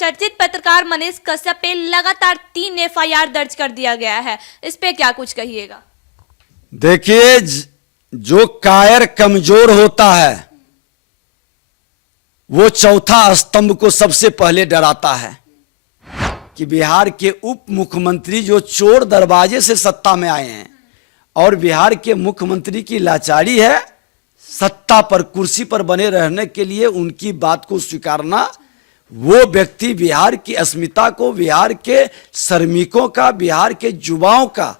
चर्चित पत्रकार मनीष कश्यप पे लगातार 3 एफआईआर दर्ज कर दिया गया है, इस पे क्या कुछ कहिएगा? देखिए, जो कायर कमजोर होता है वो चौथा स्तंभ को सबसे पहले डराता है कि बिहार के उप मुख्यमंत्री जो चोर दरवाजे से सत्ता में आए हैं और बिहार के मुख्यमंत्री की लाचारी है सत्ता पर कुर्सी पर बने रहने के लिए उनकी बात को स्वीकारना, वो व्यक्ति बिहार की अस्मिता को, बिहार के श्रमिकों का, बिहार के युवाओं का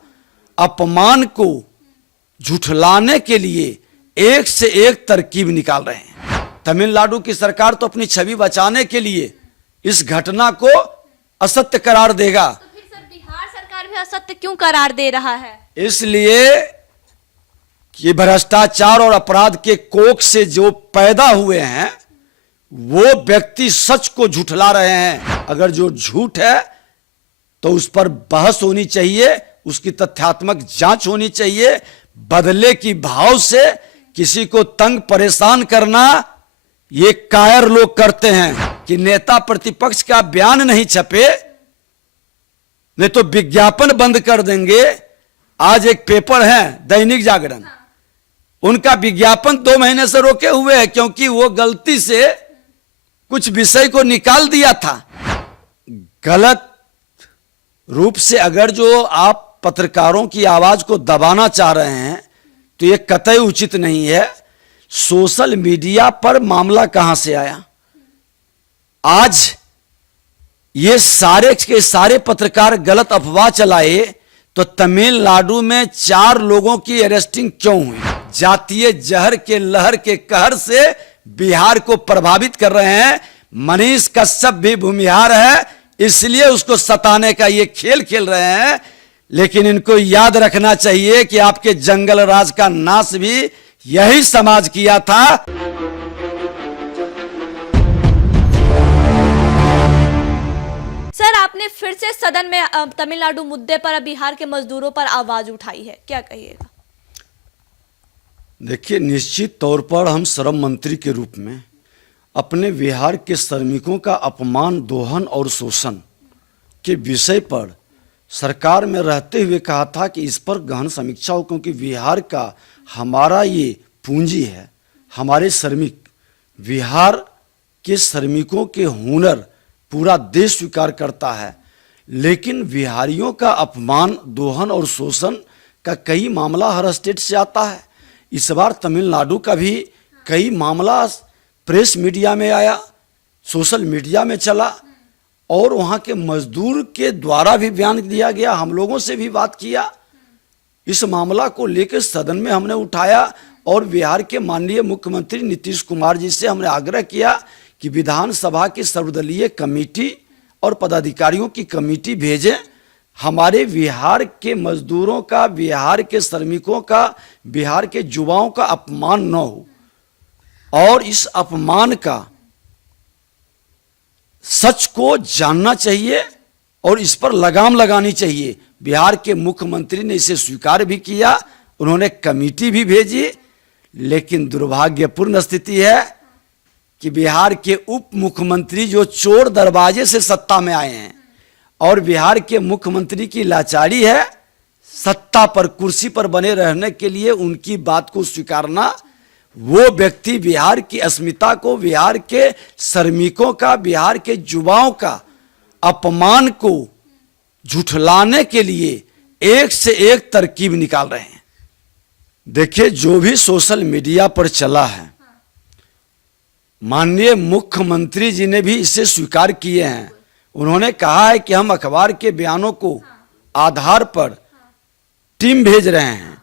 अपमान को झुठलाने के लिए एक से एक तरकीब निकाल रहे हैं। तमिलनाडु की सरकार तो अपनी छवि बचाने के लिए इस घटना को असत्य करार देगा। तो फिर सर बिहार सरकार भी असत्य क्यों करार दे रहा है? इसलिए कि भ्रष्टाचार और अपराध के कोख से जो पैदा हुए हैं वो व्यक्ति सच को झुठला रहे हैं। अगर जो झूठ है तो उस पर बहस होनी चाहिए, उसकी तथ्यात्मक जांच होनी चाहिए। बदले की भाव से किसी को तंग परेशान करना ये कायर लोग करते हैं कि नेता प्रतिपक्ष का बयान नहीं छपे नहीं तो विज्ञापन बंद कर देंगे। आज एक पेपर है दैनिक जागरण, उनका विज्ञापन 2 महीने से रोके हुए है क्योंकि वो गलती से कुछ विषय को निकाल दिया था। गलत रूप से अगर जो आप पत्रकारों की आवाज को दबाना चाह रहे हैं तो ये कतई उचित नहीं है। सोशल मीडिया पर मामला कहां से आया? आज ये सारे के सारे पत्रकार गलत अफवाह चलाए तो तमिलनाडु में 4 लोगों की अरेस्टिंग क्यों हुई? जातीय जहर के लहर के कहर से बिहार को प्रभावित कर रहे हैं। मनीष कश्यप भी भूमिहार है, इसलिए उसको सताने का ये खेल खेल रहे हैं। लेकिन इनको याद रखना चाहिए कि आपके जंगल राज का नाश भी यही समाज किया था। सर आपने फिर से सदन में तमिलनाडु मुद्दे पर बिहार के मजदूरों पर आवाज उठाई है, क्या कहिएगा? देखिए, निश्चित तौर पर हम श्रम मंत्री के रूप में अपने बिहार के श्रमिकों का अपमान, दोहन और शोषण के विषय पर सरकार में रहते हुए कहा था कि इस पर गहन समीक्षा हो, क्योंकि बिहार का हमारा ये पूंजी है, हमारे श्रमिक। बिहार के श्रमिकों के हुनर पूरा देश स्वीकार करता है, लेकिन बिहारियों का अपमान, दोहन और शोषण का कई मामला हर स्टेट से आता है। इस बार तमिलनाडु का भी कई मामला प्रेस मीडिया में आया, सोशल मीडिया में चला और वहां के मजदूर के द्वारा भी बयान दिया गया। हम लोगों से भी बात किया, इस मामला को लेकर सदन में हमने उठाया और बिहार के माननीय मुख्यमंत्री नीतीश कुमार जी से हमने आग्रह किया कि विधानसभा की सर्वदलीय कमेटी और पदाधिकारियों की कमेटी भेजें। हमारे बिहार के मजदूरों का, बिहार के श्रमिकों का, बिहार के युवाओं का अपमान न हो और इस अपमान का सच को जानना चाहिए और इस पर लगाम लगानी चाहिए। बिहार के मुख्यमंत्री ने इसे स्वीकार भी किया, उन्होंने कमेटी भी भेजी, लेकिन दुर्भाग्यपूर्ण स्थिति है कि बिहार के उप मुख्यमंत्री जो चोर दरवाजे से सत्ता में आए हैं और बिहार के मुख्यमंत्री की लाचारी है सत्ता पर कुर्सी पर बने रहने के लिए उनकी बात को स्वीकारना, वो व्यक्ति बिहार की अस्मिता को, बिहार के श्रमिकों का, बिहार के युवाओं का अपमान को झुठलाने के लिए एक से एक तरकीब निकाल रहे हैं। देखिए, जो भी सोशल मीडिया पर चला है, माननीय मुख्यमंत्री जी ने भी इसे स्वीकार किए हैं। उन्होंने कहा है कि हम अखबार के बयानों को आधार पर टीम भेज रहे हैं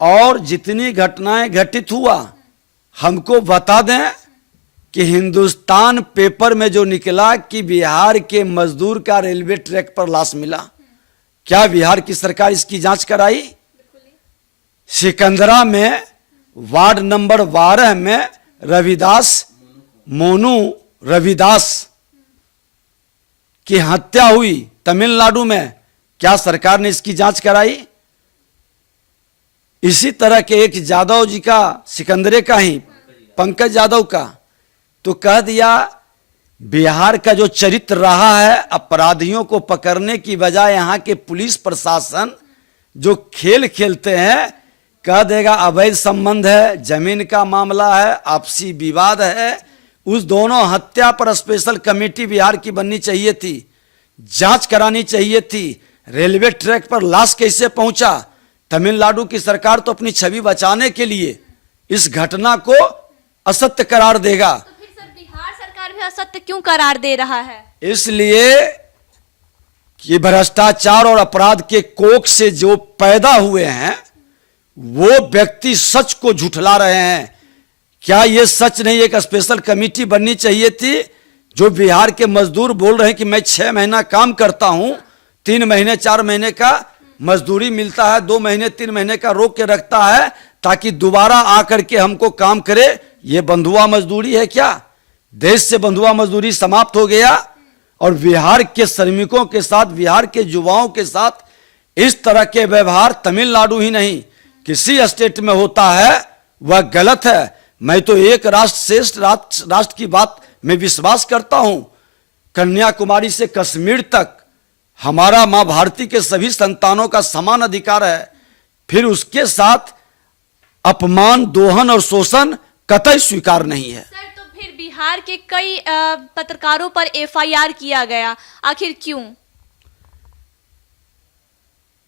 और जितनी घटनाएं घटित हुआ हमको बता दें कि हिंदुस्तान पेपर में जो निकला कि बिहार के मजदूर का रेलवे ट्रैक पर लाश मिला, क्या बिहार की सरकार इसकी जांच कराई? सिकंदरा में वार्ड नंबर 12 में रविदास, मोनू रविदास की हत्या हुई तमिलनाडु में, क्या सरकार ने इसकी जांच कराई? इसी तरह के एक यादव जी का, सिकंदरे का ही, पंकज यादव का, तो कह दिया बिहार का जो चरित्र रहा है, अपराधियों को पकड़ने की बजाय यहाँ के पुलिस प्रशासन जो खेल खेलते हैं, कह देगा अवैध संबंध है, जमीन का मामला है, आपसी विवाद है। उस दोनों हत्या पर स्पेशल कमेटी बिहार की बननी चाहिए थी, जांच करानी चाहिए थी। रेलवे ट्रैक पर लाश कैसे पहुंचा? तमिलनाडु की सरकार तो अपनी छवि बचाने के लिए इस घटना को असत्य करार देगा। तो फिर सर बिहार सरकार भी असत्य क्यों करार दे रहा है? इसलिए कि भ्रष्टाचार और अपराध के कोख से जो पैदा हुए हैं वो व्यक्ति सच को झुठला रहे हैं। क्या ये सच नहीं? एक स्पेशल कमेटी बननी चाहिए थी। जो बिहार के मजदूर बोल रहे हैं कि मैं 6 महीना काम करता हूं, 3 महीने 4 महीने का मजदूरी मिलता है, 2 महीने 3 महीने का रोक के रखता है ताकि दोबारा आकर के हमको काम करे। ये बंधुआ मजदूरी है क्या? देश से बंधुआ मजदूरी समाप्त हो गया और बिहार के श्रमिकों के साथ, बिहार के युवाओं के साथ इस तरह के व्यवहार तमिलनाडु ही नहीं किसी स्टेट में होता है, वह गलत है। मैं तो एक राष्ट्र श्रेष्ठ राष्ट्र की बात में विश्वास करता हूं। कन्याकुमारी से कश्मीर तक हमारा मां भारती के सभी संतानों का समान अधिकार है। फिर उसके साथ अपमान, दोहन और शोषण कतई स्वीकार नहीं है। सर तो फिर बिहार के कई पत्रकारों पर एफआईआर किया गया, आखिर क्यों?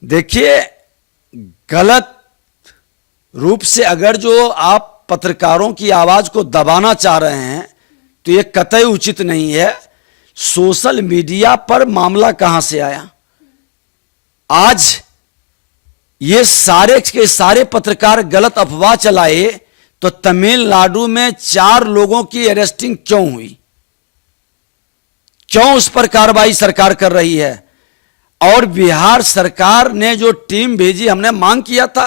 देखिए, गलत रूप से अगर जो आप पत्रकारों की आवाज को दबाना चाह रहे हैं तो यह कतई उचित नहीं है। सोशल मीडिया पर मामला कहां से आया? आज ये सारे के सारे पत्रकार गलत अफवाह चलाए तो तमिलनाडु में 4 लोगों की अरेस्टिंग क्यों हुई? क्यों उस पर कार्रवाई सरकार कर रही है? और बिहार सरकार ने जो टीम भेजी, हमने मांग किया था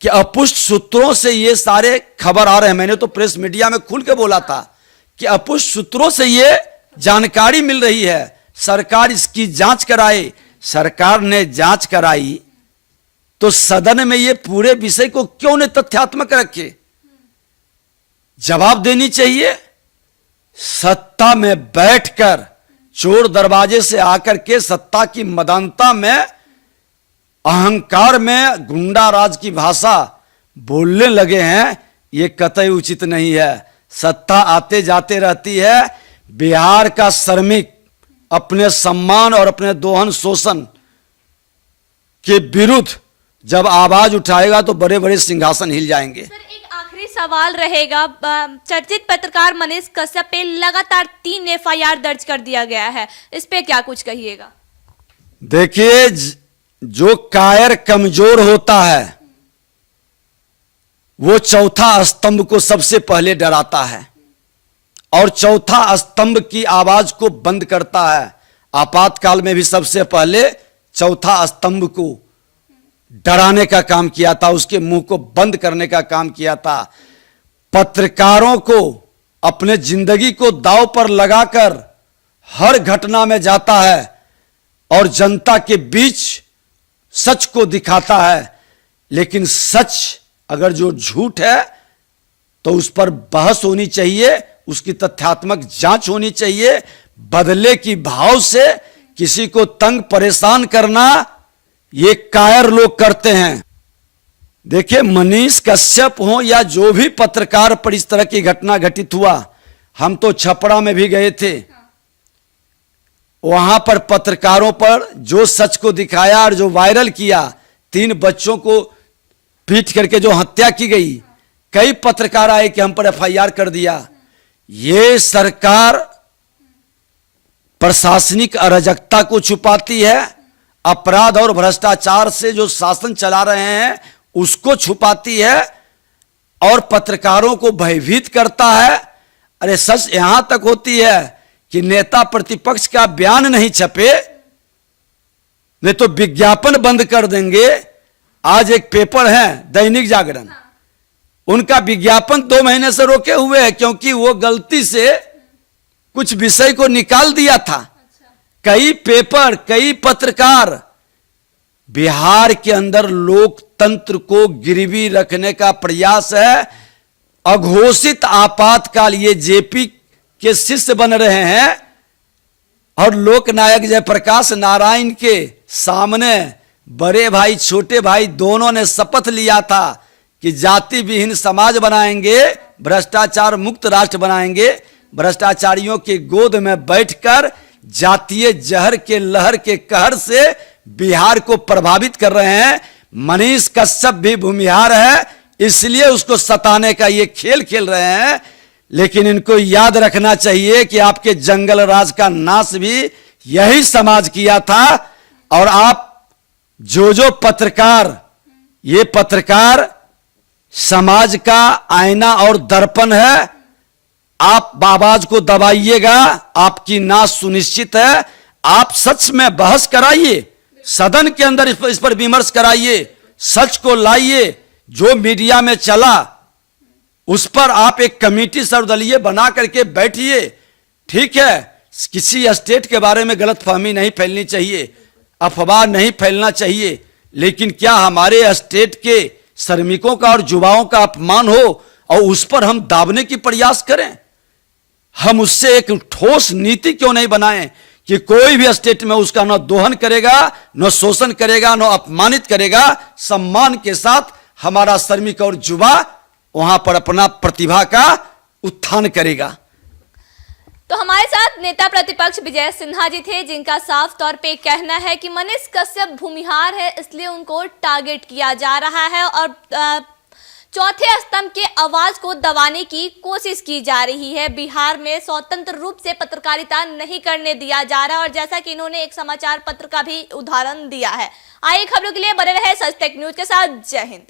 कि अपुष्ट सूत्रों से ये सारे खबर आ रहे हैं। मैंने तो प्रेस मीडिया में खुल के बोला था कि अपुष्ट सूत्रों से ये जानकारी मिल रही है, सरकार इसकी जांच कराए। सरकार ने जांच कराई तो सदन में ये पूरे विषय को क्यों ने तथ्यात्मक रखे? जवाब देनी चाहिए। सत्ता में बैठकर चोर दरवाजे से आकर के सत्ता की मदानता में, अहंकार में गुंडा राज की भाषा बोलने लगे हैं, ये कतई उचित नहीं है। सत्ता आते जाते रहती है। बिहार का श्रमिक अपने सम्मान और अपने दोहन शोषण के विरुद्ध जब आवाज उठाएगा तो बड़े बड़े सिंहासन हिल जाएंगे। सर एक आखिरी सवाल रहेगा। चर्चित पत्रकार मनीष कश्यप पे लगातार 3 एफआईआर दर्ज कर दिया गया है, इस पे क्या कुछ कहिएगा? देखिए, जो कायर कमजोर होता है वो चौथा स्तंभ को सबसे पहले डराता है और चौथा स्तंभ की आवाज को बंद करता है। आपातकाल में भी सबसे पहले चौथा स्तंभ को डराने का काम किया था, उसके मुंह को बंद करने का काम किया था। पत्रकारों को अपने जिंदगी को दांव पर लगाकर हर घटना में जाता है और जनता के बीच सच को दिखाता है। लेकिन सच अगर जो झूठ है तो उस पर बहस होनी चाहिए, उसकी तथ्यात्मक जांच होनी चाहिए। बदले की भाव से किसी को तंग परेशान करना ये कायर लोग करते हैं। देखिए, मनीष कश्यप हो या जो भी पत्रकार पर इस तरह की घटना घटित हुआ, हम तो छपरा में भी गए थे। वहां पर पत्रकारों पर जो सच को दिखाया और जो वायरल किया, 3 बच्चों को पीट करके जो हत्या की गई, कई पत्रकार आए कि हम पर एफआईआर कर दिया। ये सरकार प्रशासनिक अराजकता को छुपाती है, अपराध और भ्रष्टाचार से जो शासन चला रहे हैं उसको छुपाती है और पत्रकारों को भयभीत करता है। अरे सच यहां तक होती है कि नेता प्रतिपक्ष का बयान नहीं छपे, वे तो विज्ञापन बंद कर देंगे। आज एक पेपर है दैनिक जागरण, उनका विज्ञापन 2 महीने से रोके हुए है क्योंकि वो गलती से कुछ विषय को निकाल दिया था। कई पेपर, कई पत्रकार, बिहार के अंदर लोकतंत्र को गिरवी रखने का प्रयास है। अघोषित आपातकाल, ये जेपी के शिष्य बन रहे हैं और लोकनायक जयप्रकाश नारायण के सामने बड़े भाई छोटे भाई दोनों ने शपथ लिया था कि जाति विहीन समाज बनाएंगे, भ्रष्टाचार मुक्त राष्ट्र बनाएंगे। भ्रष्टाचारियों के गोद में बैठकर जातीय जहर के लहर के कहर से बिहार को प्रभावित कर रहे हैं। मनीष कश्यप भी भूमिहार है, इसलिए उसको सताने का ये खेल खेल रहे हैं। लेकिन इनको याद रखना चाहिए कि आपके जंगल राज का नाश भी यही समाज किया था। और आप जो पत्रकार, ये पत्रकार समाज का आईना और दर्पण है। आप आवाज को दबाइएगा, आपकी नाश सुनिश्चित है। आप सच में बहस कराइए, सदन के अंदर इस पर विमर्श कराइए, सच को लाइए। जो मीडिया में चला उस पर आप एक कमेटी सर्वदलीय बना करके बैठिए। ठीक है, किसी स्टेट के बारे में गलतफहमी नहीं फैलनी चाहिए, अफवाह नहीं फैलना चाहिए, लेकिन क्या हमारे स्टेट के श्रमिकों का और युवाओं का अपमान हो और उस पर हम दाबने की प्रयास करें? हम उससे एक ठोस नीति क्यों नहीं बनाएं कि कोई भी स्टेट में उसका न दोहन करेगा, न शोषण करेगा, न अपमानित करेगा। सम्मान के साथ हमारा श्रमिक और युवा वहां पर अपना प्रतिभा का उत्थान करेगा। तो हमारे साथ नेता प्रतिपक्ष विजय सिन्हा जी थे, जिनका साफ तौर पे कहना है कि मनीष कश्यप भूमिहार है, इसलिए उनको टारगेट किया जा रहा है और चौथे स्तंभ के आवाज को दबाने की कोशिश की जा रही है। बिहार में स्वतंत्र रूप से पत्रकारिता नहीं करने दिया जा रहा है और जैसा कि इन्होंने एक समाचार पत्र का भी उदाहरण दिया है। आइए खबरों के लिए बने रहे सच टेक न्यूज के साथ। जय हिंद।